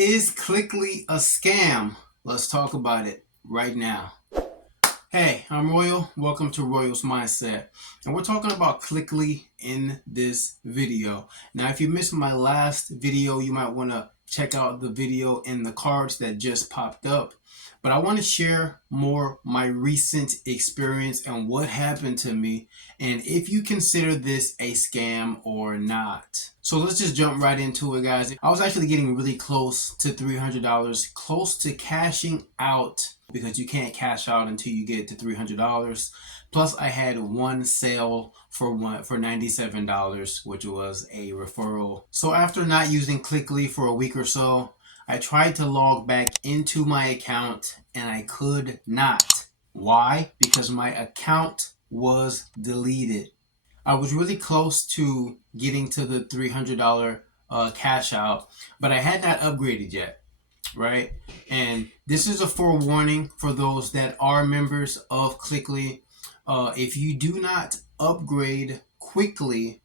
Is Cliqly a scam? Let's talk about it right now. Hey, I'm Royal. Welcome to Royal's Mindset. And we're talking about Cliqly in this video. Now, if you missed my last video, you might want to check out the video in the cards that just popped up. But I want to share more my recent experience and what happened to me, and if you consider this a scam or not. So let's just jump right into it, guys. I was actually getting really close to $300, close to cashing out, because you can't cash out until you get to $300. Plus, I had one sale for $97, which was a referral. So after not using Cliqly for a week or so, I tried to log back into my account and I could not. Why? Because my account was deleted. I was really close to getting to the $300 cash out, but I had not upgraded yet, right? And this is a forewarning for those that are members of Cliqly. If you do not upgrade quickly,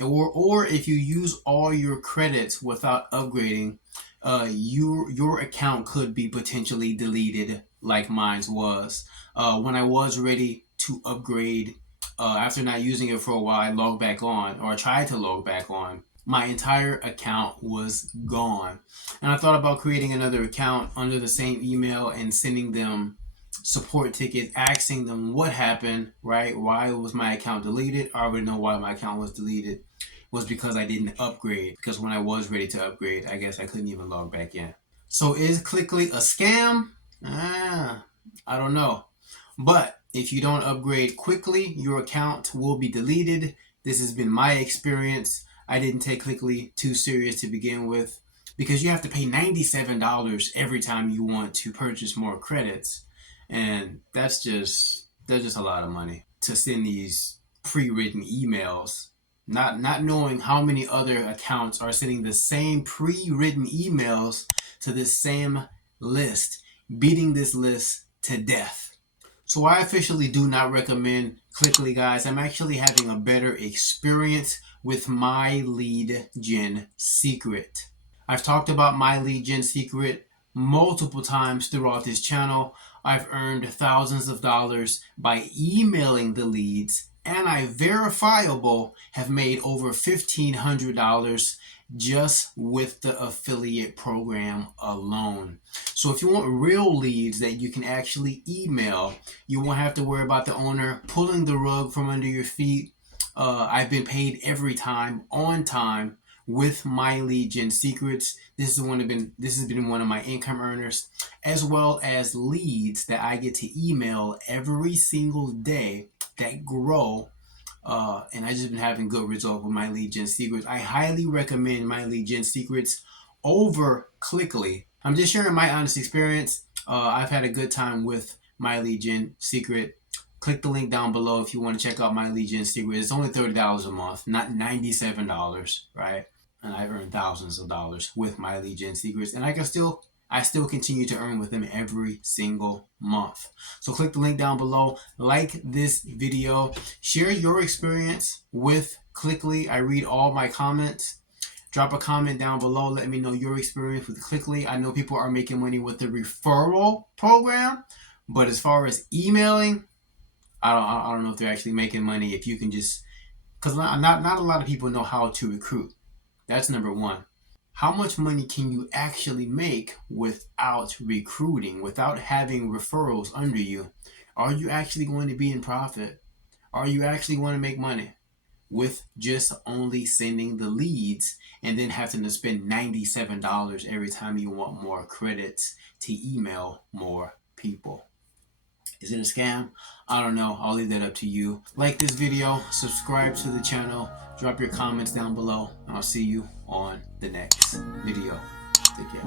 or if you use all your credits without upgrading, your account could be potentially deleted, like mine was. When I was ready to upgrade, after not using it for a while, I logged back on, or I tried to log back on. My entire account was gone. And I thought about creating another account under the same email and sending them support tickets, asking them what happened, right? Why was my account deleted? I already know why my account was deleted. Was because I didn't upgrade. Because when I was ready to upgrade, I guess I couldn't even log back in. So is Cliqly a scam? I don't know. But if you don't upgrade quickly, your account will be deleted. This has been my experience. I didn't take Cliqly too serious to begin with, because you have to pay $97 every time you want to purchase more credits. And that's just a lot of money to send these pre-written emails. Not knowing how many other accounts are sending the same pre-written emails to this same list, beating this list to death. So I officially do not recommend Cliqly, guys. I'm actually having a better experience with My Lead Gen Secret. I've talked about My Lead Gen Secret multiple times throughout this channel. I've earned thousands of dollars by emailing the leads, and I verifiable have made over $1,500 just with the affiliate program alone. So if you want real leads that you can actually email, you won't have to worry about the owner pulling the rug from under your feet. I've been paid every time, on time, with My Lead Gen Secrets. This has been one of my income earners, as well as leads that I get to email every single day that grow, and I just been having good results with My Lead Gen Secrets. I highly recommend My Lead Gen Secrets over Cliqly. I'm just sharing my honest experience. I've had a good time with My Lead Gen Secret. Click the link down below if you want to check out My Lead Gen Secret. It's only $30 a month, not $97, right? And I earn thousands of dollars with My Lead Gen Secrets, and I still continue to earn with them every single month. So click the link down below, like this video, share your experience with Cliqly. I read all my comments. Drop a comment down below. Let me know your experience with Cliqly. I know people are making money with the referral program, but as far as emailing, I don't know if they're actually making money. If you can just, because not a lot of people know how to recruit. That's number one. How much money can you actually make without recruiting, without having referrals under you? Are you actually going to be in profit? Are you actually going to make money with just only sending the leads and then having to spend $97 every time you want more credits to email more people? Is it a scam? I don't know. I'll leave that up to you. Like this video, subscribe to the channel, drop your comments down below, and I'll see you on the next video. Take care.